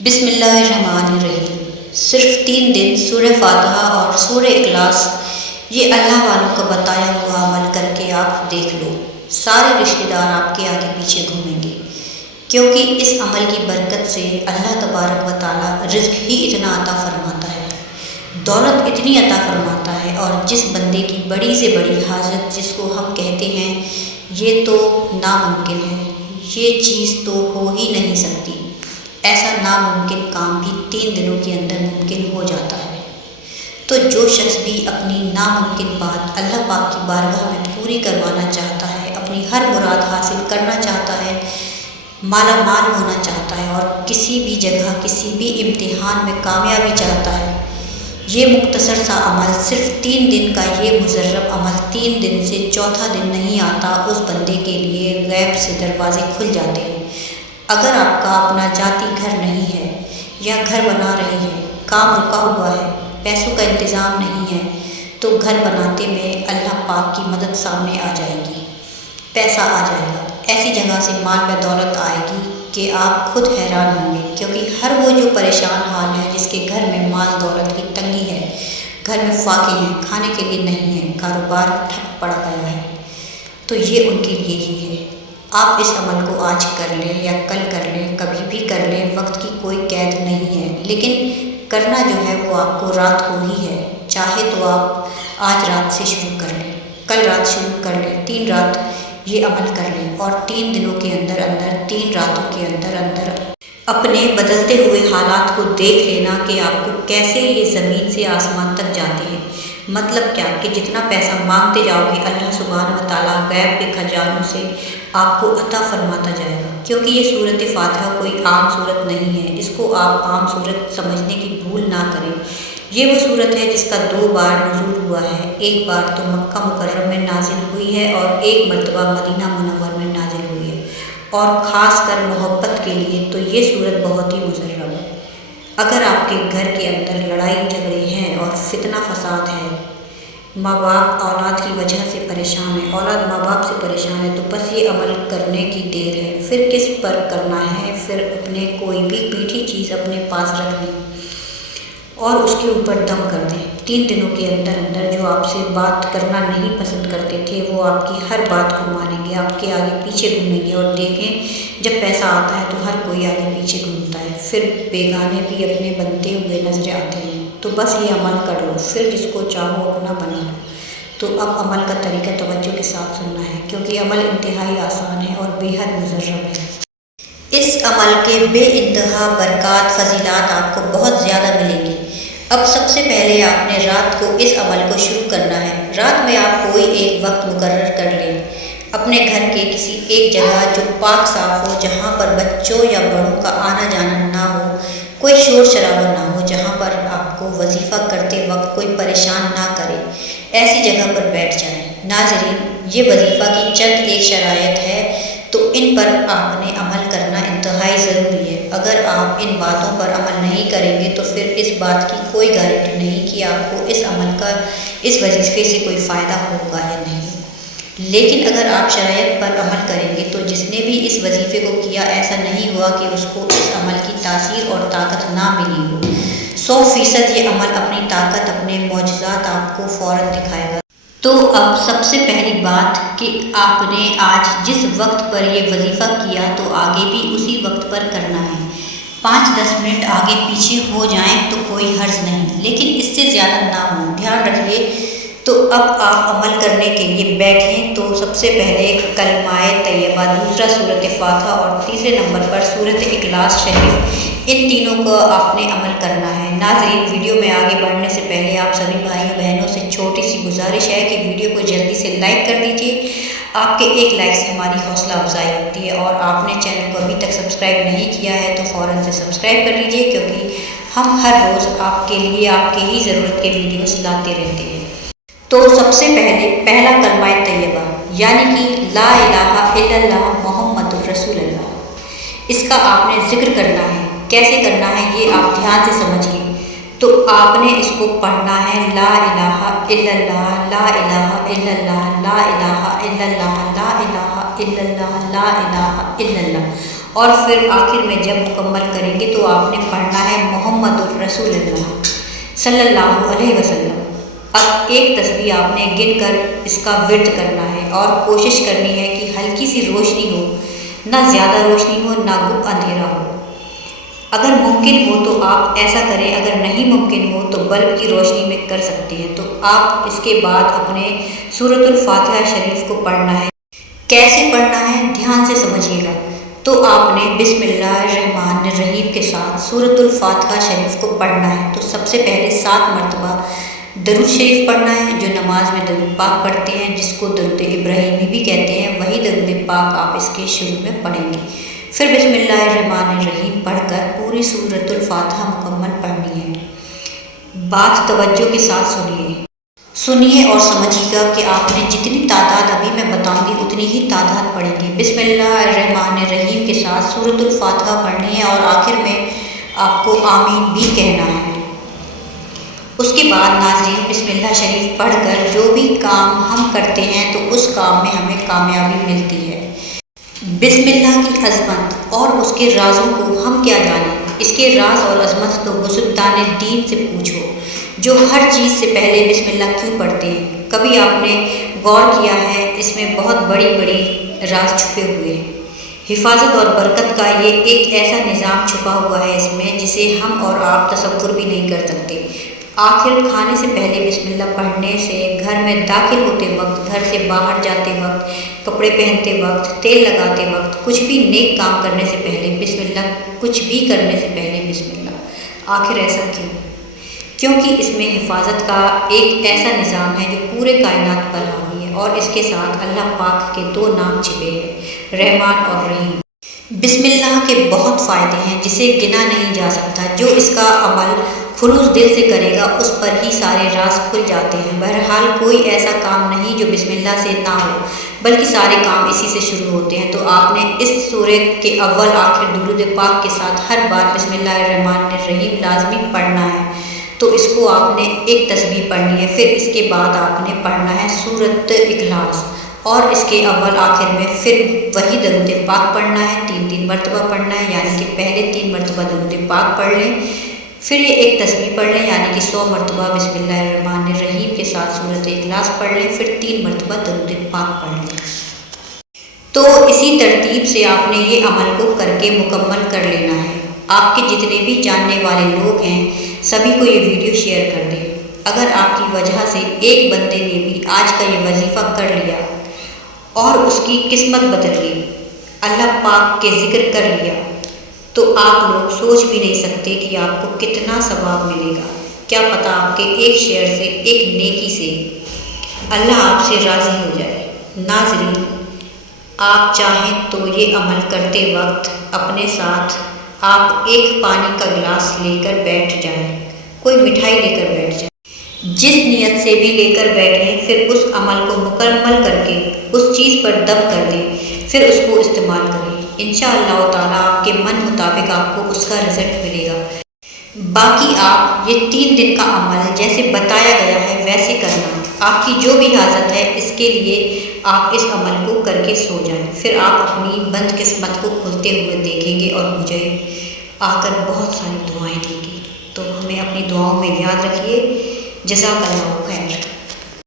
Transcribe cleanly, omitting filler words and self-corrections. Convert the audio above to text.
بسم اللہ الرحمن الرحیم۔ صرف 3 دن سورہ فاتحہ اور سورہ اخلاص، یہ اللہ والوں کا بتایا ہوا عمل کر کے آپ دیکھ لو، سارے رشتہ دار آپ کے آگے پیچھے گھومیں گے، کیونکہ اس عمل کی برکت سے اللہ تبارک و تعالیٰ رزق ہی اتنا عطا فرماتا ہے، دولت اتنی عطا فرماتا ہے، اور جس بندے کی بڑی سے بڑی حاجت جس کو ہم کہتے ہیں یہ تو ناممکن ہے، یہ چیز تو ہو ہی نہیں سکتی، ایسا ناممکن کام بھی 3 دنوں کے اندر ممکن ہو جاتا ہے۔ تو جو شخص بھی اپنی ناممکن بات اللہ پاک کی بارگاہ میں پوری کروانا چاہتا ہے، اپنی ہر مراد حاصل کرنا چاہتا ہے، مالا مال ہونا چاہتا ہے، اور کسی بھی جگہ کسی بھی امتحان میں کامیابی چاہتا ہے، یہ مختصر سا عمل، صرف 3 دن کا یہ مجرب عمل، 3 دن سے چوتھا دن نہیں آتا، اس بندے کے لیے غیب سے دروازے کھل جاتے ہیں۔ اگر آپ کا اپنا ذاتی گھر نہیں ہے یا گھر بنا رہے ہیں، کام رکا ہوا ہے، پیسوں کا انتظام نہیں ہے، تو گھر بناتے میں اللہ پاک کی مدد سامنے آ جائے گی، پیسہ آ جائے گا، ایسی جگہ سے مال میں دولت آئے گی کہ آپ خود حیران ہوں گے، کیونکہ ہر وہ جو پریشان حال ہے، جس کے گھر میں مال دولت کی تنگی ہے، گھر میں فاقے ہیں، کھانے کے لیے نہیں ہے، کاروبار ٹھپ پڑا گیا ہے، تو یہ ان کے لیے ہی ہے۔ آپ اس عمل کو آج کر لیں یا کل کر لیں، کبھی بھی کر لیں، وقت کی کوئی قید نہیں ہے، لیکن کرنا جو ہے وہ آپ کو رات کو ہی ہے۔ چاہے تو آپ آج رات سے شروع کر لیں، کل رات شروع کر لیں، 3 رات یہ عمل کر لیں، اور 3 دنوں کے اندر اندر، 3 راتوں کے اندر اندر اپنے بدلتے ہوئے حالات کو دیکھ لینا کہ آپ کو کیسے یہ زمین سے آسمان تک جاتے ہیں۔ مطلب کیا کہ جتنا پیسہ مانگتے جاؤ گے، اللہ سبحانہ و تعالیٰ غیب کے خزانوں سے آپ کو عطا فرماتا جائے گا، کیونکہ یہ سورۃ فاتحہ کوئی عام صورت نہیں ہے، اس کو آپ عام صورت سمجھنے کی بھول نہ کریں۔ یہ وہ صورت ہے جس کا 2 بار نزول ہوا ہے، ایک بار تو مکہ مکرم میں نازل ہوئی ہے، اور ایک مرتبہ مدینہ منور میں نازل ہوئی ہے، اور خاص کر محبت کے لیے تو یہ صورت بہت ہی مجرب ہے۔ اگر آپ کے گھر کے اندر لڑائی جھگڑے ہیں اور فتنہ فساد ہے، ماں باپ اولاد کی وجہ سے پریشان ہے، اولاد ماں باپ سے پریشان ہے، تو بس یہ عمل کرنے کی دیر ہے۔ پھر کس پر کرنا ہے؟ پھر اپنے کوئی بھی میٹھی چیز اپنے پاس رکھ لیں اور اس کے اوپر دم کر دیں۔ 3 دنوں کے اندر اندر جو آپ سے بات کرنا نہیں پسند کرتے تھے، وہ آپ کی ہر بات کو مانیں گے، آپ کے آگے پیچھے گھومیں گے، اور دیکھیں جب پیسہ آتا ہے تو ہر کوئی آگے پیچھے گھومتا ہے، پھر بیگانے بھی اپنے بنتے ہوئے نظر آتے ہیں۔ تو بس یہ عمل کر لو، پھر جس کو چاہو اپنا بنا لو۔ تو اب عمل کا طریقہ توجہ کے ساتھ سننا ہے، کیونکہ عمل انتہائی آسان ہے اور بے حد مجرب ہے۔ اس عمل کے بے انتہا برکات، فضیلات آپ کو بہت زیادہ ملیں گی۔ اب سب سے پہلے آپ نے رات کو اس عمل کو شروع کرنا ہے۔ رات میں آپ کوئی ایک وقت مقرر کر لیں، اپنے گھر کے کسی ایک جگہ جو پاک صاف ہو، جہاں پر بچوں یا بڑوں کا آنا جانا نہ ہو، کوئی شور شرابہ نہ ہو، جہاں پر آپ کو وظیفہ کرتے وقت کوئی پریشان نہ کرے، ایسی جگہ پر بیٹھ جائیں۔ ناظرین، یہ وظیفہ کی چند ایک شرائط ہے، تو ان پر آپ نے عمل کرنا انتہائی ضروری ہے۔ اگر آپ ان باتوں پر عمل نہیں کریں گے تو پھر اس بات کی کوئی گارنٹی نہیں کہ آپ کو اس عمل کا، اس وظیفے سے کوئی فائدہ ہوگا یا نہیں۔ لیکن اگر آپ شرائط پر عمل کریں گے تو جس نے بھی اس وظیفے کو کیا، ایسا نہیں ہوا کہ اس کو اس عمل کی تاثیر اور طاقت نہ ملی ہو۔ 100% یہ عمل اپنی طاقت، اپنے معجزات آپ کو فوراً دکھائے گا۔ تو اب سب سے پہلی بات کہ آپ نے آج جس وقت پر یہ وظیفہ کیا تو آگے بھی اسی وقت پر کرنا ہے۔ 5-10 منٹ آگے پیچھے ہو جائیں تو کوئی حرج نہیں، لیکن اس سے زیادہ نہ ہو، دھیان رکھیے۔ تو اب آپ عمل کرنے کے لیے بیٹھیں تو سب سے پہلے کلمہ طیبہ، دوسرا سورۃ فاتحہ، اور تیسرے نمبر پر سورۃ اخلاص شریف، ان تینوں کو آپ نے عمل کرنا ہے۔ ناظرین، ویڈیو میں آگے بڑھنے سے پہلے آپ سبھی بھائیوں بہنوں سے چھوٹی سی گزارش ہے کہ ویڈیو کو جلدی سے لائک کر دیجیے۔ آپ کے ایک لائک سے ہماری حوصلہ افزائی ہوتی ہے، اور آپ نے چینل کو ابھی تک سبسکرائب نہیں کیا ہے تو فوراً سے سبسکرائب کر لیجیے، کیونکہ ہم ہر روز آپ کے لیے، آپ کے ہی ضرورت کے ویڈیوز لاتے رہتے ہیں۔ تو سب سے پہلے پہلا کلمہ طیبہ، یعنی کہ لا الہ الا اللہ محمد رسول اللہ، اس کا آپ نے ذکر کرنا ہے۔ کیسے کرنا ہے یہ آپ دھیان سے سمجھیے۔ تو آپ نے اس کو پڑھنا ہے، لا الہ الا اللہ، لا الہ الا اللہ، لا الہ الا اللہ، لا الہ الا اللہ، لا الہ الا اللہ، اور پھر آخر میں جب مکمل کریں گے تو آپ نے پڑھنا ہے محمد الرسول اللہ صلی اللہ علیہ وسلم۔ اب ایک تسبیح آپ نے گن کر اس کا ورد کرنا ہے اور کوشش کرنی ہے کہ ہلکی سی روشنی ہو، نہ زیادہ روشنی ہو نہ گپ اندھیرا ہو۔ اگر ممکن ہو تو آپ ایسا کریں، اگر نہیں ممکن ہو تو بلب کی روشنی میں کر سکتے ہیں۔ تو آپ اس کے بعد اپنے سورۃ الفاتحہ شریف کو پڑھنا ہے۔ کیسے پڑھنا ہے دھیان سے سمجھیے گا۔ تو آپ نے بسم اللہ الرحمن الرحیم کے ساتھ سورۃ الفاتحہ شریف کو پڑھنا ہے۔ تو سب سے پہلے 7 مرتبہ درود شریف پڑھنا ہے، جو نماز میں درود پاک پڑھتے ہیں، جس کو درود ابراہیمی بھی کہتے ہیں، وہی درود پاک آپ اس کے شروع میں پڑھیں گے۔ پھر بسم اللہ الرحمن الرحیم پڑھ کر پوری سورۃ الفاتحہ مکمل پڑھنی ہے۔ بات توجہ کے ساتھ سنیے اور سمجھیے گا کہ آپ نے جتنی تعداد ابھی میں بتاؤں گی اتنی ہی تعداد پڑھیں گے۔ بسم اللہ الرحمن الرحیم کے ساتھ سورۃ الفاتحہ پڑھنی ہے اور آخر میں آپ کو آمین بھی کہنا ہے۔ اس کے بعد ناظرین بسم اللہ شریف پڑھ کر جو بھی کام ہم کرتے ہیں تو اس کام میں ہمیں کامیابی ملتی ہے۔ بسم اللہ کی عظمت اور اس کے رازوں کو ہم کیا جانیں، اس کے راز اور عظمت تو بزرگان دین سے پوچھو، جو ہر چیز سے پہلے بسم اللہ کیوں پڑھتے ہیں۔ کبھی آپ نے غور کیا ہے اس میں بہت بڑی بڑی راز چھپے ہوئے ہیں۔ حفاظت اور برکت کا یہ ایک ایسا نظام چھپا ہوا ہے اس میں جسے ہم اور آپ تصور بھی نہیں کر سکتے۔ آخر کھانے سے پہلے بسم اللہ پڑھنے سے، گھر میں داخل ہوتے وقت، گھر سے باہر جاتے وقت، کپڑے پہنتے وقت، تیل لگاتے وقت، کچھ بھی نیک کام کرنے سے پہلے بسم اللہ، کچھ بھی کرنے سے پہلے بسم اللہ۔ آخر ایسا کیوں؟ کیونکہ اس میں حفاظت کا ایک ایسا نظام ہے جو پورے کائنات پر حاوی ہے، اور اس کے ساتھ اللہ پاک کے 2 نام چھپے ہیں، رحمان اور رحیم۔ بسم اللہ کے بہت فائدے ہیں جسے گنا نہیں جا سکتا۔ جو اس کا عمل خلوص دل سے کرے گا اس پر ہی سارے راز کھل جاتے ہیں۔ بہرحال کوئی ایسا کام نہیں جو بسم اللہ سے نہ ہو، بلکہ سارے کام اسی سے شروع ہوتے ہیں۔ تو آپ نے اس سورہ کے اول آخر درود پاک کے ساتھ ہر بار بسم اللہ الرحمن الرحیم لازمی پڑھنا ہے۔ تو اس کو آپ نے ایک تسبیح پڑھنی ہے۔ پھر اس کے بعد آپ نے پڑھنا ہے سورۃ اخلاص، اور اس کے اول آخر میں پھر وہی درود پاک پڑھنا ہے، 3 مرتبہ پڑھنا ہے، یعنی کہ پہلے 3 مرتبہ درود پاک پڑھ لیں، پھر یہ ایک تسبیح پڑھ لیں، یعنی کہ 100 مرتبہ بسم اللہ الرحمن الرحیم کے ساتھ سورۃ اخلاص پڑھ لیں، پھر 3 مرتبہ درود پاک پڑھ لیں۔ تو اسی ترتیب سے آپ نے یہ عمل کو کر کے مکمل کر لینا ہے۔ آپ کے جتنے بھی جاننے والے لوگ ہیں سبھی کو یہ ویڈیو شیئر کر دیں۔ اگر آپ کی وجہ سے ایک بندے نے بھی آج کا یہ وظیفہ کر لیا اور اس کی قسمت بدل گئی، اللہ پاک کے ذکر کر لیا، تو آپ لوگ سوچ بھی نہیں سکتے کہ آپ کو کتنا ثواب ملے گا۔ کیا پتہ آپ کے ایک شیئر سے، ایک نیکی سے اللہ آپ سے راضی ہو جائے۔ ناظرین، آپ چاہیں تو یہ عمل کرتے وقت اپنے ساتھ آپ ایک پانی کا گلاس لے کر بیٹھ جائیں، کوئی مٹھائی لے کر بیٹھ جائیں، جس نیت سے بھی لے کر بیٹھیں، پھر اس عمل کو مکمل کر کے اس چیز پر دم کر دیں، پھر اس کو استعمال کریں۔ انشاءاللہ تعالیٰ آپ کے من مطابق آپ کو اس کا رزلٹ ملے گا۔ باقی آپ یہ 3 دن کا عمل جیسے بتایا گیا ہے ویسے کرنا۔ آپ کی جو بھی حاجت ہے اس کے لیے آپ اس عمل کو کر کے سو جائیں، پھر آپ اپنی بند قسمت کو کھلتے ہوئے دیکھیں گے اور مجھے آ کر بہت ساری دعائیں دیں گی۔ تو ہمیں اپنی دعاؤں میں یاد رکھیے۔ جزاک اللہ خیر۔